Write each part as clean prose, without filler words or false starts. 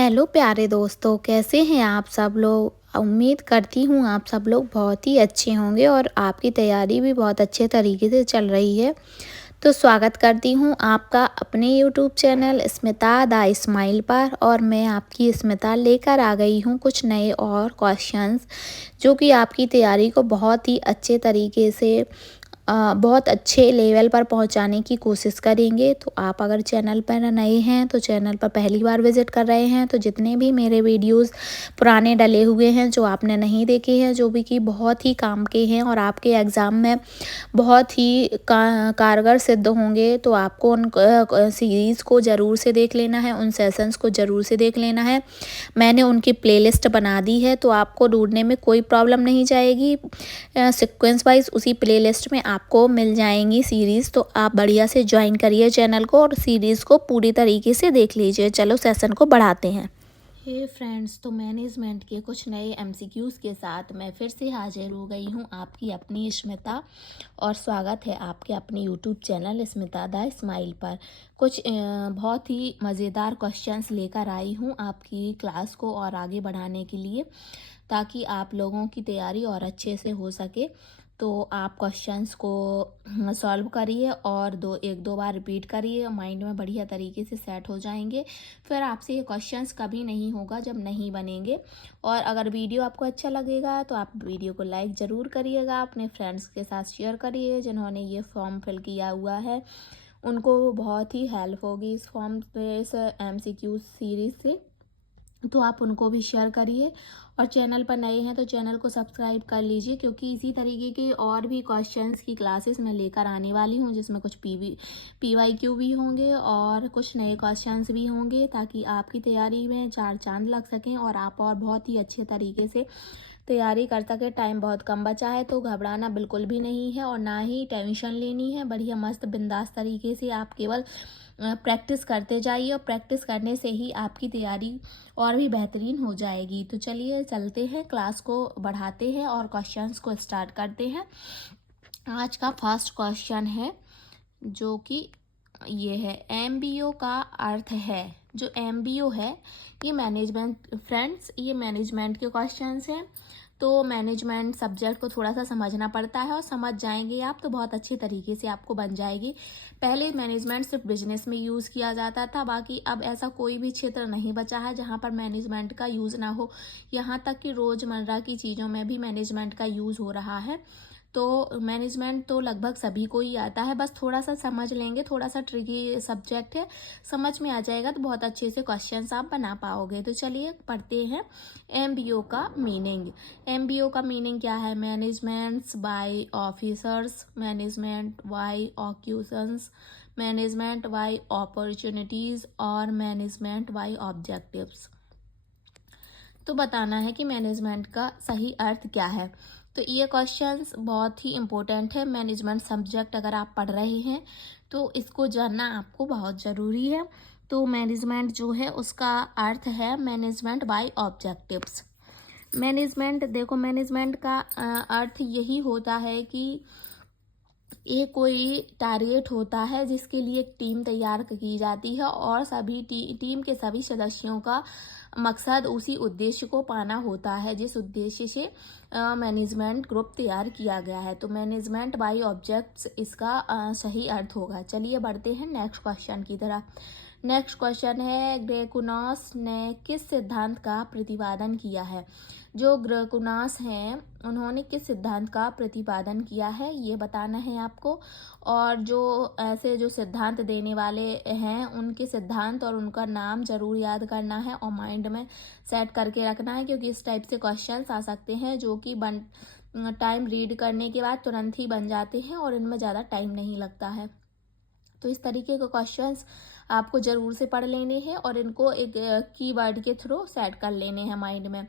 Hello प्यारे दोस्तों, कैसे हैं आप सब लोग। उम्मीद करती हूँ आप सब लोग बहुत ही अच्छे होंगे और आपकी तैयारी भी बहुत अच्छे तरीके से चल रही है। तो स्वागत करती हूँ आपका अपने YouTube channel Smita the smile पर। और मैं आपकी स्मिता लेकर आ गई हूँ कुछ नए और क्वेश्चंस जो कि आपकी तैयारी को बहुत ही अच्छे तरीके से बहुत अच्छे लेवल पर पहुंचाने की कोशिश करेंगे। तो आप अगर चैनल पर नए हैं तो चैनल पर पहली बार विज़िट कर रहे हैं तो जितने भी मेरे वीडियोस पुराने डले हुए हैं जो आपने नहीं देखे हैं, जो भी कि बहुत ही काम के हैं और आपके एग्ज़ाम में बहुत ही कारगर सिद्ध होंगे, तो आपको उन सीरीज़ को ज़रूर से देख लेना है, उन सेशंस को ज़रूर से देख लेना है। मैंने उनकी प्लेलिस्ट बना दी है तो आपको ढूंढने में कोई प्रॉब्लम नहीं जाएगी। सीक्वेंस वाइज उसी प्लेलिस्ट में आपको मिल जाएंगी सीरीज़। तो आप बढ़िया से ज्वाइन करिए चैनल को और सीरीज़ को पूरी तरीके से देख लीजिए। चलो सेशन को बढ़ाते हैं। हे फ्रेंड्स, तो मैनेजमेंट के कुछ नए एमसीक्यूज़ के साथ मैं फिर से हाजिर हो गई हूँ आपकी अपनी स्मिता। और स्वागत है आपके अपने YouTube channel Smita the smile पर। कुछ बहुत ही मज़ेदार क्वेश्चंस लेकर आई हूँ आपकी क्लास को और आगे बढ़ाने के लिए, ताकि आप लोगों की तैयारी और अच्छे से हो सके। तो आप क्वेश्चंस को सॉल्व करिए और एक दो बार रिपीट करिए, माइंड में बढ़िया तरीके से सेट हो जाएंगे। फिर आपसे ये क्वेश्चंस कभी नहीं होगा जब नहीं बनेंगे। और अगर वीडियो आपको अच्छा लगेगा तो आप वीडियो को लाइक ज़रूर करिएगा, अपने फ्रेंड्स के साथ शेयर करिए जिन्होंने ये फॉर्म फिल किया हुआ है, उनको बहुत ही हेल्प होगी इस फॉर्म पे, इस MCQ सीरीज़ से। तो आप उनको भी शेयर करिए। और चैनल पर नए हैं तो चैनल को सब्सक्राइब कर लीजिए, क्योंकि इसी तरीके के और भी क्वेश्चंस की क्लासेस मैं लेकर आने वाली हूँ, जिसमें कुछ PYQ भी होंगे और कुछ नए क्वेश्चंस भी होंगे, ताकि आपकी तैयारी में चार चांद लग सकें और आप और बहुत ही अच्छे तरीके से तैयारी कर सके। टाइम बहुत कम बचा है तो घबराना बिल्कुल भी नहीं है और ना ही टेंशन लेनी है। बढ़िया मस्त बिंदास तरीके से आप केवल प्रैक्टिस करते जाइए और प्रैक्टिस करने से ही आपकी तैयारी और भी बेहतरीन हो जाएगी। तो चलिए चलते हैं, क्लास को बढ़ाते हैं और क्वेश्चंस को स्टार्ट करते हैं। आज का फर्स्ट क्वेश्चन है जो कि ये है, MBO का अर्थ है। जो MBO है ये मैनेजमेंट, फ्रेंड्स ये मैनेजमेंट के क्वेश्चंस हैं। तो मैनेजमेंट सब्जेक्ट को थोड़ा सा समझना पड़ता है और समझ जाएंगे आप तो बहुत अच्छे तरीके से आपको बन जाएगी। पहले मैनेजमेंट सिर्फ बिजनेस में यूज़ किया जाता था, बाकी अब ऐसा कोई भी क्षेत्र नहीं बचा है जहाँ पर मैनेजमेंट का यूज़ ना हो। यहाँ तक कि रोज़मर्रा की चीज़ों में भी मैनेजमेंट का यूज़ हो रहा है। तो मैनेजमेंट तो लगभग सभी को ही आता है, बस थोड़ा सा समझ लेंगे, थोड़ा सा ट्रिकी सब्जेक्ट है, समझ में आ जाएगा तो बहुत अच्छे से क्वेश्चंस आप बना पाओगे। तो चलिए पढ़ते हैं MBO का मीनिंग। MBO का मीनिंग क्या है? Managements by officers, management by occasions, management by opportunities और मैनेजमेंट बाय ऑब्जेक्टिव्स। तो बताना है कि मैनेजमेंट का सही अर्थ क्या है। तो ये क्वेश्चंस बहुत ही इम्पोर्टेंट है। मैनेजमेंट सब्जेक्ट अगर आप पढ़ रहे हैं तो इसको जानना आपको बहुत ज़रूरी है। तो मैनेजमेंट जो है उसका अर्थ है मैनेजमेंट बाय ऑब्जेक्टिव्स। मैनेजमेंट देखो, मैनेजमेंट का अर्थ यही होता है कि ये कोई टारगेट होता है जिसके लिए एक टीम तैयार की जाती है और सभी टीम के सभी सदस्यों का मकसद उसी उद्देश्य को पाना होता है जिस उद्देश्य से मैनेजमेंट ग्रुप तैयार किया गया है। तो मैनेजमेंट बाय ऑब्जेक्ट्स इसका सही अर्थ होगा। चलिए बढ़ते हैं नेक्स्ट क्वेश्चन की तरफ। नेक्स्ट क्वेश्चन है, ग्रेकुनास ने किस सिद्धांत का प्रतिपादन किया है? जो ग्रेकुनास हैं उन्होंने किस सिद्धांत का प्रतिपादन किया है ये बताना है आपको। और जो ऐसे जो सिद्धांत देने वाले हैं उनके सिद्धांत और उनका नाम जरूर याद करना है और माइंड में सेट करके रखना है, क्योंकि इस टाइप से क्वेश्चंस आ सकते हैं जो कि टाइम रीड करने के बाद तुरंत ही बन जाते हैं और इनमें ज़्यादा टाइम नहीं लगता है। तो इस तरीके के क्वेश्चंस आपको ज़रूर से पढ़ लेने हैं और इनको एक कीवर्ड के थ्रू सेट कर लेने हैं माइंड में।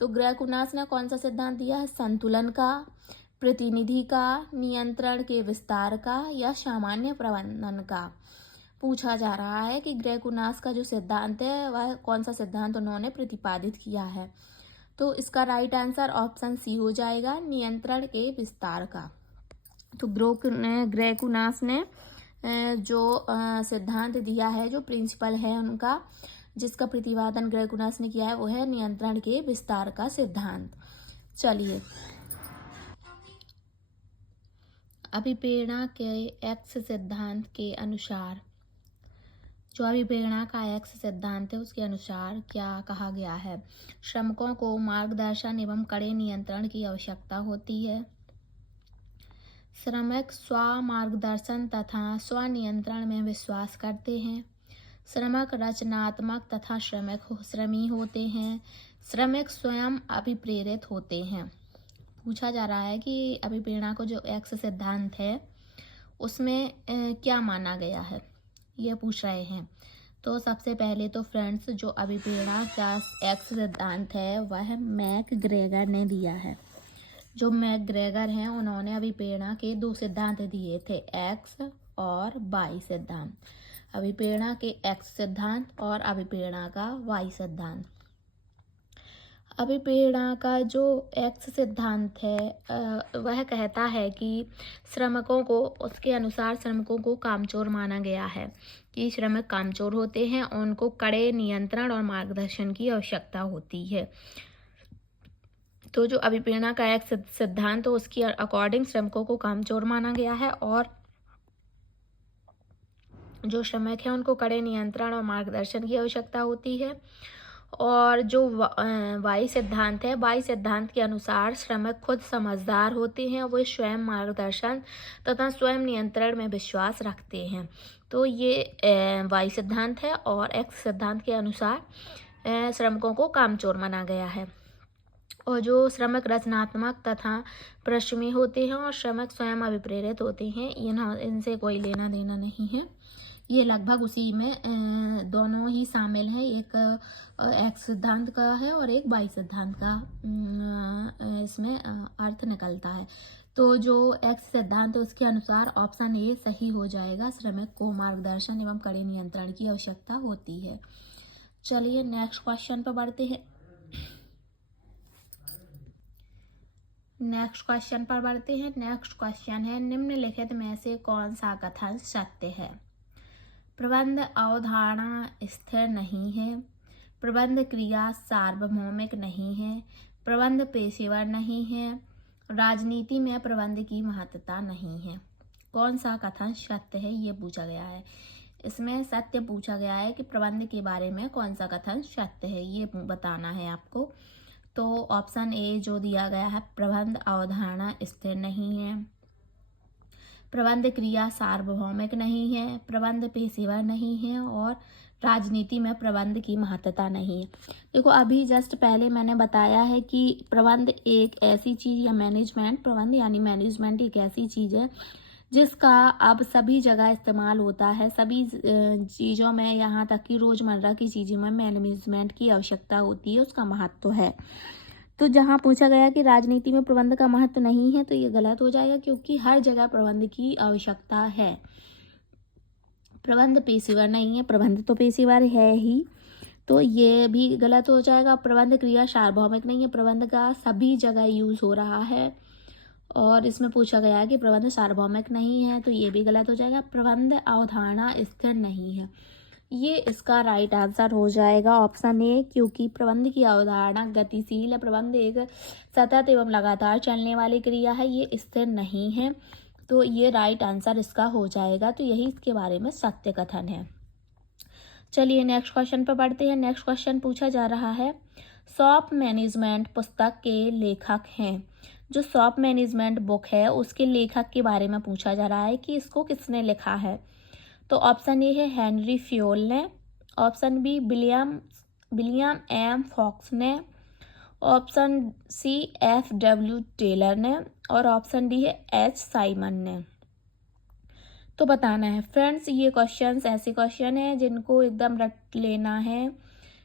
तो ग्रेकुनास ने कौन सा सिद्धांत दिया है? संतुलन का, प्रतिनिधि का, नियंत्रण के विस्तार का या सामान्य प्रबंधन का। पूछा जा रहा है कि ग्रेकुनास का जो सिद्धांत है वह कौन सा सिद्धांत उन्होंने प्रतिपादित किया है। तो इसका राइट आंसर ऑप्शन सी हो जाएगा, नियंत्रण के विस्तार का। तो ग्रेकुनास ने जो सिद्धांत दिया है, जो प्रिंसिपल है उनका, जिसका प्रतिपादन ग्रेगुनस ने किया है वो है नियंत्रण के विस्तार का सिद्धांत। चलिए, अभिप्रेरणा के एक्स सिद्धांत के अनुसार, जो अभिप्रेरणा का एक्स सिद्धांत है उसके अनुसार क्या कहा गया है? श्रमिकों को मार्गदर्शन एवं कड़े नियंत्रण की आवश्यकता होती है। श्रमिक स्व मार्गदर्शन तथा स्व नियंत्रण में विश्वास करते हैं। श्रमिक रचनात्मक तथा श्रमी होते हैं। श्रमिक स्वयं अभिप्रेरित होते हैं। पूछा जा रहा है कि अभिप्रेरणा को जो एक्स सिद्धांत है उसमें क्या माना गया है, ये पूछ रहे हैं। तो सबसे पहले तो फ्रेंड्स, जो अभिप्रेरणा का एक्स सिद्धांत है वह मैकग्रेगर ने दिया है। जो मैकग्रेगर हैं उन्होंने अभिप्रेरणा के 2 सिद्धांत दिए थे, एक्स और वाई सिद्धांत। अभिप्रेरणा के एक्स सिद्धांत और अभिप्रेरणा का वाई सिद्धांत। अभिप्रेरणा का जो एक्स सिद्धांत है वह कहता है कि श्रमिकों को, उसके अनुसार श्रमिकों को कामचोर माना गया है, कि श्रमिक कामचोर होते हैं, उनको कड़े नियंत्रण और मार्गदर्शन की आवश्यकता होती है। तो जो अभिप्रेरणा का एक सिद्धांत, तो उसकी अकॉर्डिंग श्रमिकों को कामचोर माना गया है और जो श्रमिक हैं उनको कड़े नियंत्रण और मार्गदर्शन की आवश्यकता होती है। और जो वाई सिद्धांत है, वाई सिद्धांत के अनुसार श्रमिक खुद समझदार होते हैं, वो स्वयं मार्गदर्शन तथा स्वयं नियंत्रण में विश्वास रखते हैं। तो ये वाई सिद्धांत है। और एक्स सिद्धांत के अनुसार श्रमिकों को कामचोर माना गया है। और जो श्रमिक रचनात्मक तथा परिश्रमी होते हैं और श्रमिक स्वयं अभिप्रेरित होते हैं, इनसे कोई लेना देना नहीं है। ये लगभग उसी में दोनों ही शामिल हैं, एक एक्स सिद्धांत का है और एक वाई सिद्धांत का इसमें अर्थ निकलता है। तो जो एक्स सिद्धांत है उसके अनुसार ऑप्शन ए सही हो जाएगा, श्रमिक को मार्गदर्शन एवं कड़े नियंत्रण की आवश्यकता होती है। चलिए नेक्स्ट क्वेश्चन पर बढ़ते हैं। नेक्स्ट क्वेश्चन है, निम्नलिखित में से कौन सा कथन सत्य है? प्रबंध अवधारणा स्थिर नहीं है। प्रबंध क्रिया सार्वभौमिक नहीं है। प्रबंध पेशेवर नहीं है। राजनीति में प्रबंध की महत्ता नहीं है। कौन सा कथन सत्य है, ये पूछा गया है। इसमें सत्य पूछा गया है कि प्रबंध के बारे में कौन सा कथन सत्य है, ये बताना है आपको। तो ऑप्शन ए जो दिया गया है, प्रबंध अवधारणा स्थिर नहीं है, प्रबंध क्रिया सार्वभौमिक नहीं है, प्रबंध पेशेवर नहीं है और राजनीति में प्रबंध की महत्ता नहीं है। देखो, अभी जस्ट पहले मैंने बताया है कि प्रबंध एक ऐसी चीज़, या प्रबंध यानी मैनेजमेंट एक ऐसी चीज़ है जिसका अब सभी जगह इस्तेमाल होता है। सभी चीज़ों में, यहाँ तक कि रोज़मर्रा की चीज़ों में मैनेजमेंट की आवश्यकता होती है, उसका महत्व है। तो जहाँ पूछा गया कि राजनीति में प्रबंध का महत्व नहीं है, तो ये गलत हो जाएगा, क्योंकि हर जगह प्रबंध की आवश्यकता है। प्रबंध पेशेवर नहीं है, प्रबंध तो पेशेवर है ही, तो ये भी गलत हो जाएगा। प्रबंध क्रिया सार्वभौमिक नहीं है, प्रबंध का सभी जगह यूज हो रहा है। और इसमें पूछा गया है कि प्रबंध सार्वभौमिक नहीं है, तो ये भी गलत हो जाएगा। प्रबंध अवधारणा स्थिर नहीं है, ये इसका राइट आंसर हो जाएगा ऑप्शन ए, क्योंकि प्रबंध की अवधारणा गतिशील है। प्रबंध एक सतत एवं लगातार चलने वाली क्रिया है, ये स्थिर नहीं है, तो ये राइट आंसर इसका हो जाएगा। तो यही इसके बारे में सत्य कथन है। चलिए नेक्स्ट क्वेश्चन पर बढ़ते हैं। नेक्स्ट क्वेश्चन पूछा जा रहा है, शॉप मैनेजमेंट पुस्तक के लेखक हैं। जो शॉप मैनेजमेंट बुक है उसके लेखक के बारे में पूछा जा रहा है कि इसको किसने लिखा है। तो ऑप्शन ए है हेनरी फ्योल ने, option B William M Fox ने, ऑप्शन सी F.W. टेलर ने और ऑप्शन डी है H. साइमन ने। तो बताना है फ्रेंड्स, ये क्वेश्चंस ऐसे क्वेश्चन हैं जिनको एकदम रट लेना है,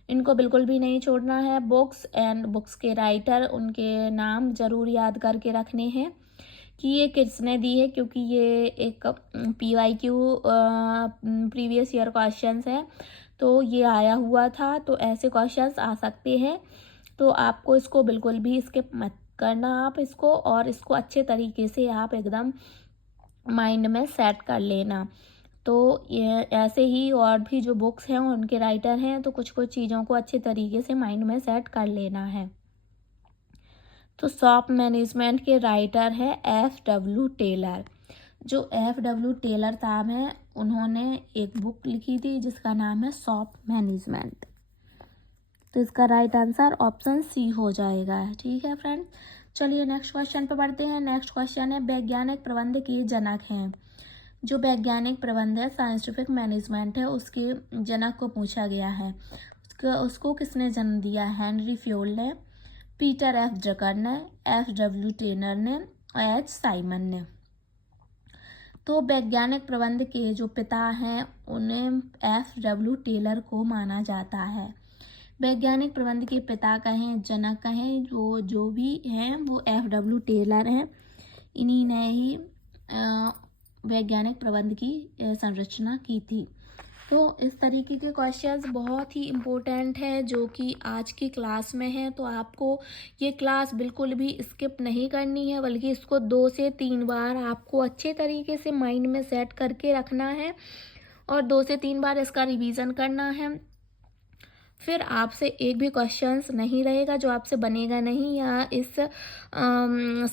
इनको बिल्कुल भी नहीं छोड़ना है। बुक्स एंड बुक्स के राइटर, उनके नाम जरूर याद करके रखने हैं कि ये किसने दी है, क्योंकि ये एक PYQ प्रीवियस ईयर क्वेश्चंस है, तो ये आया हुआ था। तो ऐसे क्वेश्चंस आ सकते हैं, तो आपको इसको बिल्कुल भी स्किप मत करना आप इसको, और इसको अच्छे तरीके से आप एकदम माइंड में सेट कर लेना। तो ये ऐसे ही और भी जो बुक्स हैं उनके राइटर हैं, तो कुछ कुछ चीज़ों को अच्छे तरीके से माइंड में सेट कर लेना है। तो शॉप मैनेजमेंट के राइटर हैं F.W. टेलर। जो F.W. टेलर साहब हैं उन्होंने एक बुक लिखी थी जिसका नाम है शॉप मैनेजमेंट। तो इसका राइट आंसर ऑप्शन सी हो जाएगा। ठीक है फ्रेंड्स, चलिए नेक्स्ट क्वेश्चन पर बढ़ते हैं। नेक्स्ट क्वेश्चन है वैज्ञानिक प्रबंध के जनक हैं। जो वैज्ञानिक प्रबंध है साइंटिफिक मैनेजमेंट है उसके जनक को पूछा गया है। उसको किसने जन्म दिया? हेनरी फ्योल ने, पीटर एफ ड्रकर ने, F.W. टेलर ने, H. साइमन ने। तो वैज्ञानिक प्रबंध के जो पिता हैं उन्हें F.W. टेलर को माना जाता है। वैज्ञानिक प्रबंध के पिता कहें, जनक कहें, जो भी हैं वो F.W. टेलर हैं। इन्हीं ने ही वैज्ञानिक प्रबंध की संरचना की थी। तो इस तरीके के क्वेश्चंस बहुत ही इम्पोर्टेंट है जो कि आज की क्लास में है। तो आपको ये क्लास बिल्कुल भी स्किप नहीं करनी है, बल्कि इसको 2 से 3 बार आपको अच्छे तरीके से माइंड में सेट करके रखना है और 2 से 3 बार इसका रिवीजन करना है। फिर आपसे एक भी क्वेश्चंस नहीं रहेगा जो आपसे बनेगा नहीं या इस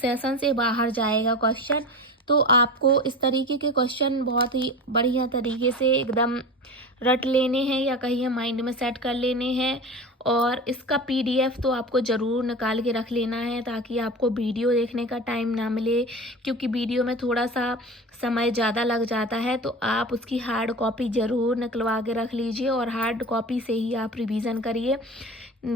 सेशन से बाहर जाएगा क्वेश्चन। तो आपको इस तरीके के क्वेश्चन बहुत ही बढ़िया तरीके से एकदम रट लेने हैं या कहिए माइंड में सेट कर लेने हैं। और इसका PDF तो आपको ज़रूर निकाल के रख लेना है ताकि आपको वीडियो देखने का टाइम ना मिले, क्योंकि वीडियो में थोड़ा सा समय ज़्यादा लग जाता है। तो आप उसकी हार्ड कॉपी ज़रूर निकलवा के रख लीजिए और हार्ड कॉपी से ही आप रिवीजन करिए।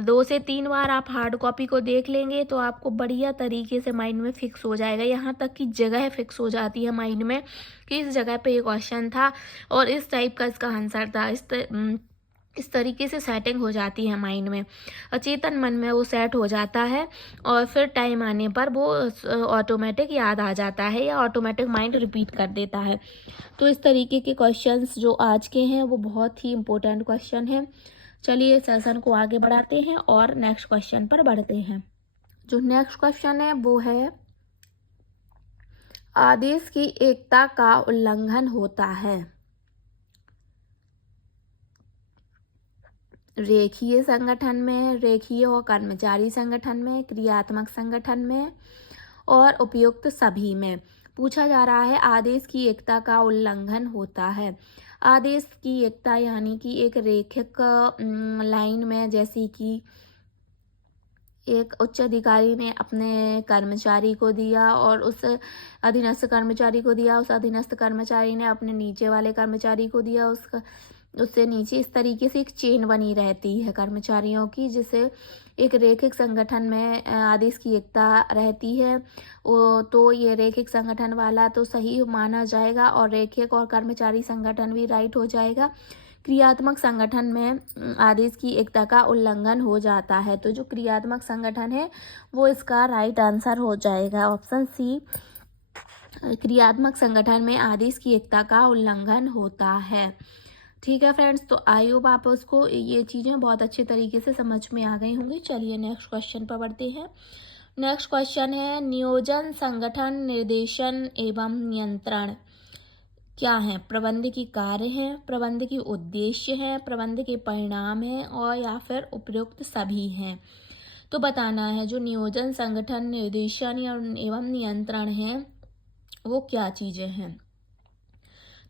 2 से 3 बार आप हार्ड कॉपी को देख लेंगे तो आपको बढ़िया तरीके से माइंड में फिक्स हो जाएगा। यहाँ तक कि जगह फिक्स हो जाती है माइंड में कि इस जगह पे ये क्वेश्चन था और इस टाइप का इसका आंसर था। इस तरीके से सेटिंग हो जाती है माइंड में, अचेतन मन में वो सेट हो जाता है और फिर टाइम आने पर वो ऑटोमेटिक याद आ जाता है या ऑटोमेटिक माइंड रिपीट कर देता है। तो इस तरीके के क्वेश्चंस जो आज के हैं वो बहुत ही इम्पोर्टेंट क्वेश्चन हैं। चलिए सेशन को आगे बढ़ाते हैं और नेक्स्ट क्वेश्चन पर बढ़ते हैं। जो नेक्स्ट क्वेश्चन है वो है आदेश की एकता का उल्लंघन होता है। रेखीय संगठन में, रेखीय और कर्मचारी संगठन में, क्रियात्मक संगठन में और उपयुक्त सभी में। पूछा जा रहा है आदेश की एकता का उल्लंघन होता है। आदेश की एकता यानी कि एक रेखिक लाइन में, जैसे कि एक उच्च अधिकारी ने अपने कर्मचारी को दिया और उस अधीनस्थ कर्मचारी को दिया, उस अधीनस्थ कर्मचारी ने अपने नीचे वाले कर्मचारी को दिया, उससे नीचे, इस तरीके से एक चेन बनी रहती है कर्मचारियों की, जिसे एक रेखिक संगठन में आदेश की एकता रहती है। तो ये रेखिक संगठन वाला तो सही माना जाएगा और रेखिक और कर्मचारी संगठन भी राइट हो जाएगा। क्रियात्मक संगठन में आदेश की एकता का उल्लंघन हो जाता है। तो जो क्रियात्मक संगठन है वो इसका राइट आंसर हो जाएगा, ऑप्शन सी। क्रियात्मक संगठन में आदेश की एकता का उल्लंघन होता है। ठीक है फ्रेंड्स, तो आई होप आप उसको ये चीज़ें बहुत अच्छे तरीके से समझ में आ गई होंगी। चलिए नेक्स्ट क्वेश्चन पर बढ़ते हैं। नेक्स्ट क्वेश्चन है नियोजन, संगठन, निर्देशन एवं नियंत्रण क्या है? प्रबंध की कार्य है, प्रबंध की उद्देश्य है, प्रबंध के परिणाम है और या फिर उपयुक्त सभी हैं। तो बताना है जो नियोजन, संगठन, निर्देशन एवं नियंत्रण है वो क्या चीज़ें हैं।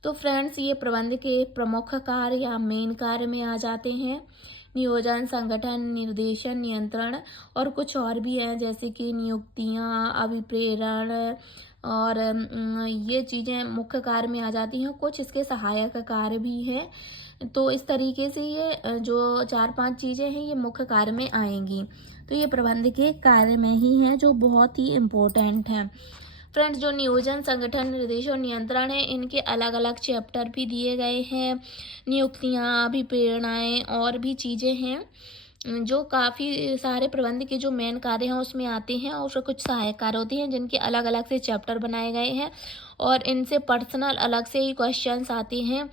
तो फ्रेंड्स ये प्रबंध के प्रमुख कार्य या मेन कार्य में आ जाते हैं। नियोजन, संगठन, निर्देशन, नियंत्रण और कुछ और भी हैं जैसे कि नियुक्तियां, अभिप्रेरण और ये चीज़ें मुख्य कार्य में आ जाती हैं। कुछ इसके सहायक कार्य भी हैं। तो इस तरीके से ये जो 4-5 चीज़ें हैं ये मुख्य कार्य में आएंगी। तो ये प्रबंध के कार्य में ही हैं जो बहुत ही इम्पोर्टेंट हैं। फ्रेंड्स जो नियोजन, संगठन, निर्देश और नियंत्रण है इनके अलग अलग चैप्टर भी दिए गए हैं। नियुक्तियाँ, अभिप्रेरणाएँ और भी चीज़ें हैं जो काफ़ी सारे प्रबंध के जो मेन कार्य हैं उसमें आते हैं और फिर कुछ सहायक कार्य होते हैं जिनके अलग अलग से चैप्टर बनाए गए हैं और इनसे पर्सनल अलग से ही क्वेश्चंस आते हैं।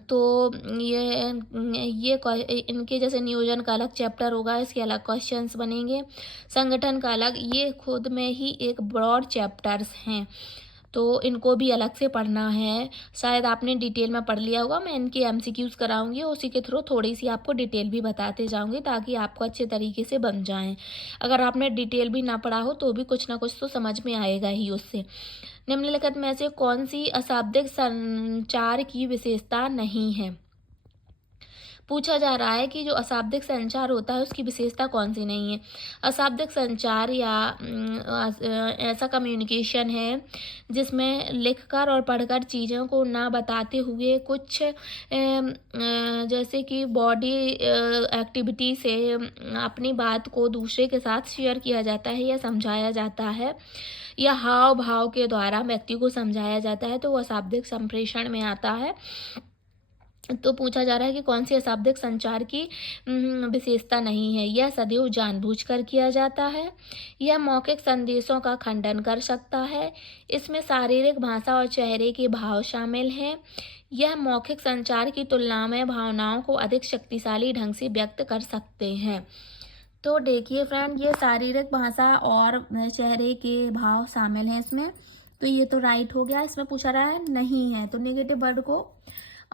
तो ये इनके जैसे नियोजन का अलग चैप्टर होगा, इसके अलग क्वेश्चंस बनेंगे। संगठन का अलग, ये खुद में ही एक ब्रॉड चैप्टर्स हैं। तो इनको भी अलग से पढ़ना है। शायद आपने डिटेल में पढ़ लिया होगा, मैं इनके एमसीक्यूज़ कराऊँगी और उसी के थ्रू थोड़ी-सी आपको डिटेल भी बताते जाऊँगी ताकि आपको अच्छे तरीके से बन जाएँ। अगर आपने डिटेल भी ना पढ़ा हो तो भी कुछ ना कुछ तो समझ में आएगा ही उससे। निम्नलिखित में से कौन-सी अशाब्दिक संचार की विशेषता नहीं है? पूछा जा रहा है कि जो अशाब्दिक संचार होता है उसकी विशेषता कौन सी नहीं है। अशाब्दिक संचार या ऐसा कम्युनिकेशन है जिसमें लिखकर और पढ़कर चीज़ों को ना बताते हुए कुछ जैसे कि बॉडी एक्टिविटी से अपनी बात को दूसरे के साथ शेयर किया जाता है या समझाया जाता है या हाव भाव के द्वारा व्यक्ति को समझाया जाता है, तो वो अशाब्दिक संप्रेषण में आता है। तो पूछा जा रहा है कि कौन सी अशाब्दिक संचार की विशेषता नहीं है। यह सदैव जानबूझकर किया जाता है, यह मौखिक संदेशों का खंडन कर सकता है, इसमें शारीरिक भाषा और चेहरे के भाव शामिल हैं, यह मौखिक संचार की तुलना में भावनाओं को अधिक शक्तिशाली ढंग से व्यक्त कर सकते हैं। तो देखिए फ्रेंड, ये शारीरिक भाषा और चेहरे के भाव शामिल हैं इसमें, तो ये तो राइट हो गया। इसमें पूछा रहा है नहीं है, तो नेगेटिव वर्ड को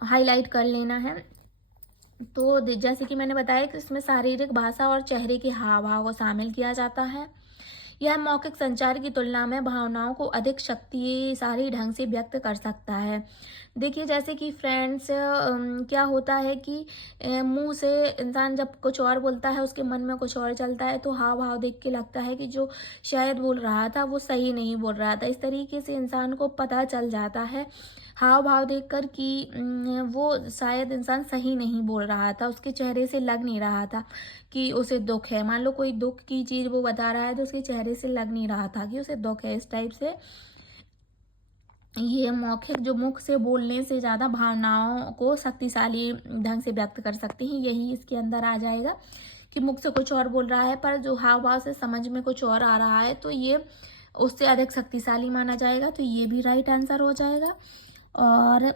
हाईलाइट कर लेना है। तो जैसे कि मैंने बताया कि इसमें शारीरिक भाषा और चेहरे के हाव भाव को शामिल किया जाता है। यह मौखिक संचार की तुलना में भावनाओं को अधिक शक्तिशाली ढंग से व्यक्त कर सकता है। देखिए जैसे कि फ्रेंड्स, क्या होता है कि मुंह से इंसान जब कुछ और बोलता है उसके मन में कुछ और चलता है, तो हाव भाव देख के लगता है कि जो शायद बोल रहा था वो सही नहीं बोल रहा था। इस तरीके से इंसान को पता चल जाता है हाव भाव देखकर कि वो शायद इंसान सही नहीं बोल रहा था, उसके चेहरे से लग नहीं रहा था कि उसे दुख है। मान लो कोई दुख की चीज़ वो बता रहा है तो उसके चेहरे से लग नहीं रहा था कि उसे दुख है। इस टाइप से ये मौखिक जो मुख से बोलने से ज़्यादा भावनाओं को शक्तिशाली ढंग से व्यक्त कर सकते हैं, यही इसके अंदर आ जाएगा कि मुख से कुछ और बोल रहा है पर जो हाव भाव से समझ में कुछ और आ रहा है, तो ये उससे अधिक शक्तिशाली माना जाएगा। तो ये भी राइट आंसर हो जाएगा। और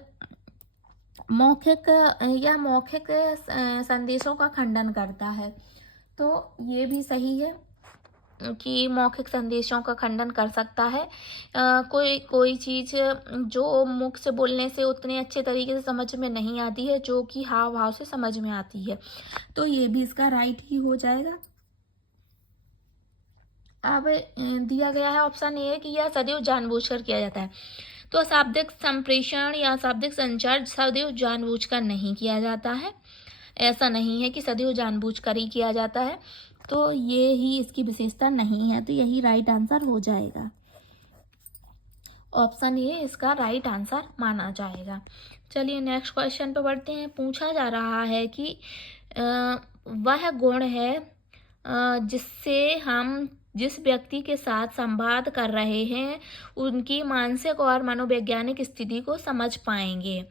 मौखिक या मौखिक संदेशों का खंडन करता है, तो ये भी सही है कि मौखिक संदेशों का खंडन कर सकता है। कोई चीज़ जो मुख से बोलने से उतने अच्छे तरीके से समझ में नहीं आती है, जो कि हाव भाव से समझ में आती है, तो ये भी इसका राइट ही हो जाएगा। अब दिया गया है ऑप्शन ए है कि यह सदैव जानबूझकर किया जाता है। तो अशाब्दिक संप्रेषण या अशाब्दिक संचार सदैव जानबूझकर नहीं किया जाता है। ऐसा नहीं है कि सदैव जानबूझकर ही किया जाता है, तो ये ही इसकी विशेषता नहीं है, तो यही राइट आंसर हो जाएगा। ऑप्शन ए इसका राइट आंसर माना जाएगा। चलिए नेक्स्ट क्वेश्चन पे बढ़ते हैं। पूछा जा रहा है कि वह गुण है जिससे हम जिस व्यक्ति के साथ संवाद कर रहे हैं उनकी मानसिक और मनोवैज्ञानिक स्थिति को समझ पाएंगे।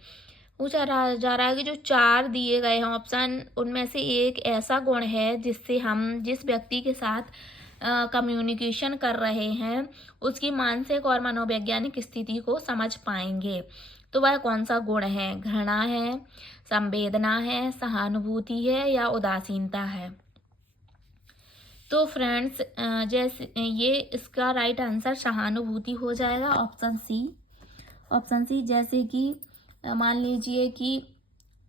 पूछा जा रहा है कि जो 4 दिए गए हैं ऑप्शन, उनमें से एक ऐसा गुण है जिससे हम जिस व्यक्ति के साथ कम्युनिकेशन कर रहे हैं उसकी मानसिक और मनोवैज्ञानिक स्थिति को समझ पाएंगे। तो वह कौन सा गुण है? घृणा है, संवेदना है, सहानुभूति है या उदासीनता है? तो फ्रेंड्स, जैसे ये इसका राइट आंसर सहानुभूति हो जाएगा, ऑप्शन सी। ऑप्शन सी, जैसे कि मान लीजिए कि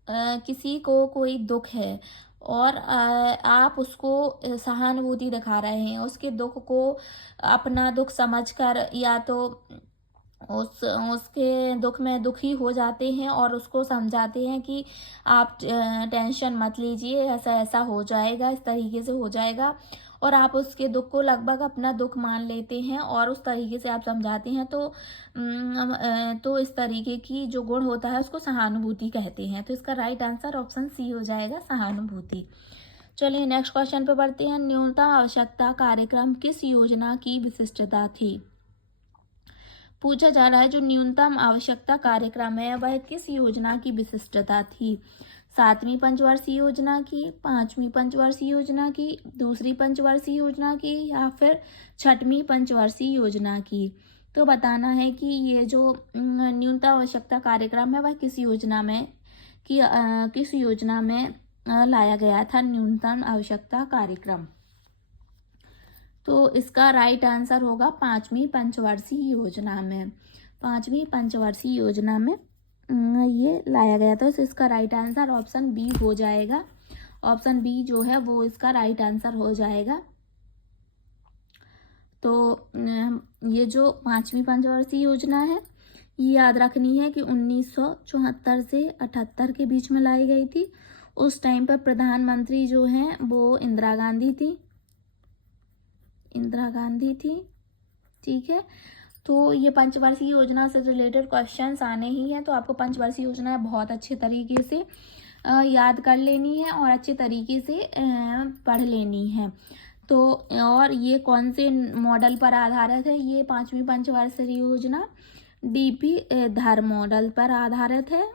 किसी को कोई दुख है और आप उसको सहानुभूति दिखा रहे हैं, उसके दुख को अपना दुख समझकर या तो उसके दुख में दुखी हो जाते हैं और उसको समझाते हैं कि आप टेंशन मत लीजिए, ऐसा ऐसा हो जाएगा, इस तरीके से हो जाएगा, और आप उसके दुख को लगभग अपना दुख मान लेते हैं और उस तरीके से आप समझाते हैं, तो इस तरीके की जो गुण होता है उसको सहानुभूति कहते हैं। तो इसका राइट आंसर ऑप्शन सी हो जाएगा, सहानुभूति। चलिए नेक्स्ट क्वेश्चन पे बढ़ते हैं। न्यूनतम आवश्यकता कार्यक्रम किस योजना की विशिष्टता थी? पूछा जा रहा है जो न्यूनतम आवश्यकता कार्यक्रम है वह किस योजना की विशिष्टता थी? 7वीं पंचवर्षीय योजना की, 5वीं पंचवर्षीय योजना की, दूसरी पंचवर्षीय योजना की या फिर 6वीं पंचवर्षीय योजना की? तो बताना है कि ये जो न्यूनतम आवश्यकता कार्यक्रम है वह किस योजना में लाया गया था, न्यूनतम आवश्यकता कार्यक्रम। तो इसका राइट आंसर होगा 5वीं पंचवर्षीय योजना में। 5वीं पंचवर्षीय योजना में ये लाया गया था। तो इसका राइट आंसर ऑप्शन बी हो जाएगा। ऑप्शन बी जो है वो इसका राइट आंसर हो जाएगा। तो ये जो 5वीं पंचवर्षीय योजना है ये याद रखनी है कि 1974 से 78 के बीच में लाई गई थी। उस टाइम पर प्रधानमंत्री जो हैं वो इंदिरा गांधी थी। ठीक है, तो ये पंचवर्षीय योजना से रिलेटेड क्वेश्चंस आने ही हैं। तो आपको पंचवर्षीय योजना बहुत अच्छे तरीके से याद कर लेनी है और अच्छे तरीके से पढ़ लेनी है। तो और ये कौन से मॉडल पर आधारित है? ये 5वीं पंचवर्षीय योजना डीपी धर मॉडल पर आधारित है।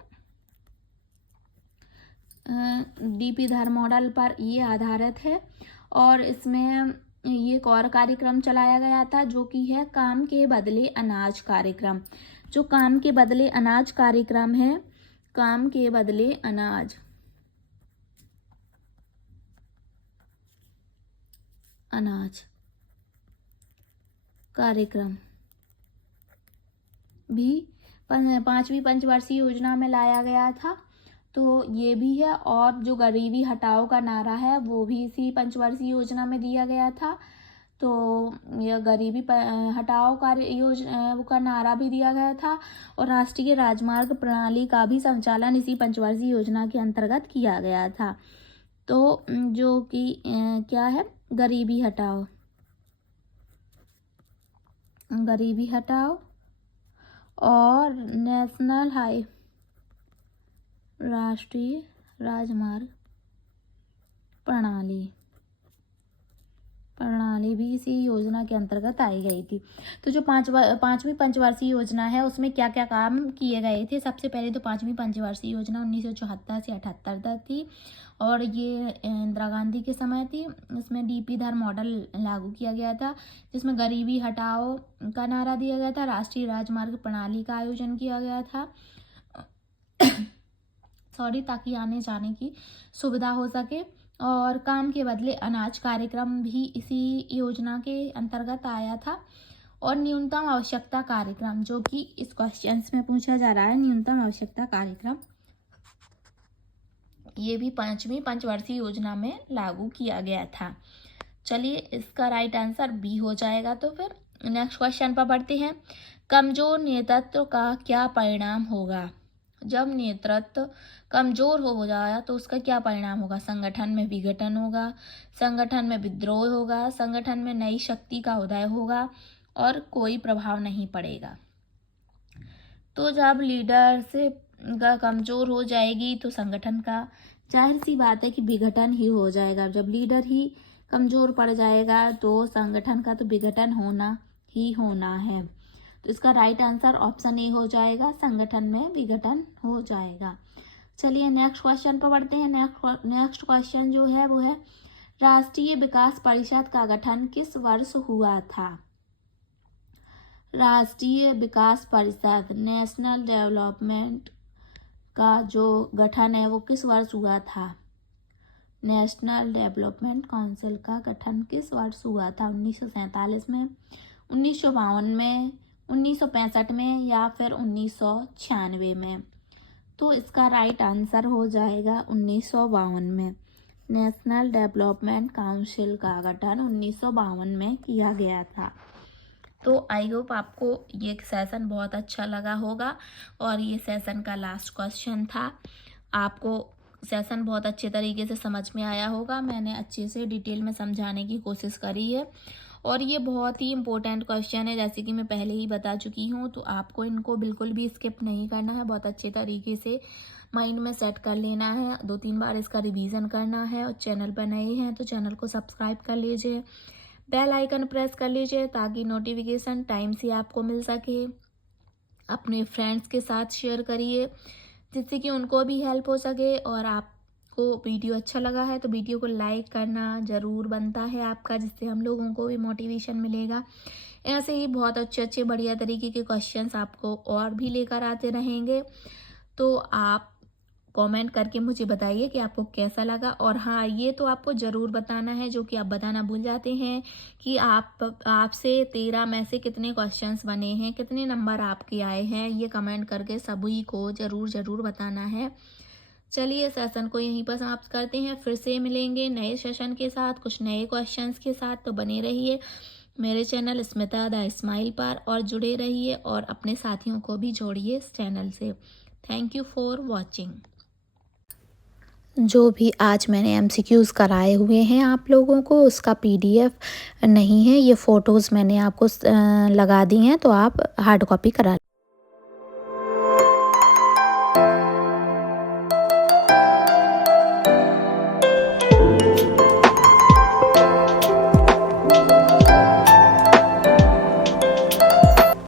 डीपी धर मॉडल पर ये आधारित है और इसमें ये एक और कार्यक्रम चलाया गया था जो कि है काम के बदले अनाज कार्यक्रम। जो काम के बदले अनाज कार्यक्रम है, काम के बदले अनाज कार्यक्रम भी 5वीं पंचवर्षीय योजना में लाया गया था। तो ये भी है। और जो गरीबी हटाओ का नारा है वो भी इसी पंचवर्षीय योजना में दिया गया था। तो यह गरीबी हटाओ कार्य योजना का नारा भी दिया गया था और राष्ट्रीय राजमार्ग प्रणाली का भी संचालन इसी पंचवर्षीय योजना के अंतर्गत किया गया था। तो जो कि क्या है, गरीबी हटाओ और नेशनल राष्ट्रीय राजमार्ग प्रणाली भी इसी योजना के अंतर्गत आई गई थी। तो जो 5वीं पंचवर्षीय योजना है उसमें क्या क्या काम किए गए थे? सबसे पहले तो 5वीं पंचवर्षीय योजना 1974 से 78 तक थी और ये इंदिरा गांधी के समय थी। इसमें डीपी धर मॉडल लागू किया गया था जिसमें गरीबी हटाओ का नारा दिया गया था। राष्ट्रीय राजमार्ग प्रणाली का आयोजन किया गया था ताकि आने जाने की सुविधा हो सके। और काम के बदले अनाज कार्यक्रम भी इसी योजना के अंतर्गत आया था। और न्यूनतम आवश्यकता कार्यक्रम जो कि इस क्वेश्चंस में पूछा जा रहा है, न्यूनतम आवश्यकता कार्यक्रम ये भी 5वीं पंचवर्षीय योजना में लागू किया गया था। चलिए इसका राइट आंसर बी हो जाएगा। तो फिर नेक्स्ट क्वेश्चन पर बढ़ते हैं। कमजोर नेतृत्व का क्या परिणाम होगा? जब नेतृत्व कमजोर हो जाए तो उसका क्या परिणाम होगा? संगठन में विघटन होगा, संगठन में विद्रोह होगा, संगठन में नई शक्ति का उदय होगा और कोई प्रभाव नहीं पड़ेगा। तो जब लीडरशिप कमजोर हो जाएगी तो संगठन का जाहिर सी बात है कि विघटन ही हो जाएगा। जब लीडर ही कमजोर पड़ जाएगा तो संगठन का तो विघटन होना ही होना है। तो इसका राइट आंसर ऑप्शन ए हो जाएगा, संगठन में विघटन हो जाएगा। चलिए नेक्स्ट क्वेश्चन पर बढ़ते हैं। नेक्स्ट क्वेश्चन जो है वो है राष्ट्रीय विकास परिषद का गठन किस वर्ष हुआ था? राष्ट्रीय विकास परिषद नेशनल डेवलपमेंट का जो गठन है वो किस वर्ष हुआ था? नेशनल डेवलपमेंट काउंसिल का गठन किस वर्ष हुआ था? 1947 में, 1952 में, 1965 में या फिर 1996 में? तो इसका राइट आंसर हो जाएगा 1952 में। नेशनल डेवलपमेंट काउंसिल का गठन 1952 में किया गया था। तो आई होप आपको ये सेशन बहुत अच्छा लगा होगा और ये सेशन का लास्ट क्वेश्चन था। आपको सेशन बहुत अच्छे तरीके से समझ में आया होगा। मैंने अच्छे से डिटेल में समझाने की कोशिश करी है और ये बहुत ही इम्पोर्टेंट क्वेश्चन है जैसे कि मैं पहले ही बता चुकी हूँ। तो आपको इनको बिल्कुल भी स्किप नहीं करना है, बहुत अच्छे तरीके से माइंड में सेट कर लेना है। 2-3 बार इसका रिवीजन करना है और चैनल पर नए हैं तो चैनल को सब्सक्राइब कर लीजिए, बेल आइकन प्रेस कर लीजिए ताकि नोटिफिकेशन टाइम से आपको मिल सके। अपने फ्रेंड्स के साथ शेयर करिए जिससे कि उनको भी हेल्प हो सके। और आपको वीडियो अच्छा लगा है तो वीडियो को लाइक करना ज़रूर बनता है आपका, जिससे हम लोगों को भी मोटिवेशन मिलेगा। ऐसे ही बहुत अच्छे बढ़िया तरीके के क्वेश्चंस आपको और भी लेकर आते रहेंगे। तो आप कमेंट करके मुझे बताइए कि आपको कैसा लगा। और हाँ, ये तो आपको ज़रूर बताना है, जो कि आप बताना भूल जाते हैं, कि आपसे 13 में से कितने क्वेश्चंस बने हैं, कितने नंबर आपके आए हैं। ये कमेंट करके सभी को ज़रूर बताना है। चलिए, सेशन को यहीं पर समाप्त करते हैं। फिर से मिलेंगे नए सेशन के साथ, कुछ नए क्वेश्चंस के साथ। तो बने रहिए मेरे चैनल स्मिता द स्माइल पर और जुड़े रहिए, और अपने साथियों को भी जोड़िए इस चैनल से। Thank you for watching. जो भी आज मैंने एमसीक्यूज़ कराए हुए हैं आप लोगों को, उसका पीडीएफ नहीं है, ये फ़ोटोज़ मैंने आपको लगा दी हैं, तो आप हार्ड कॉपी करा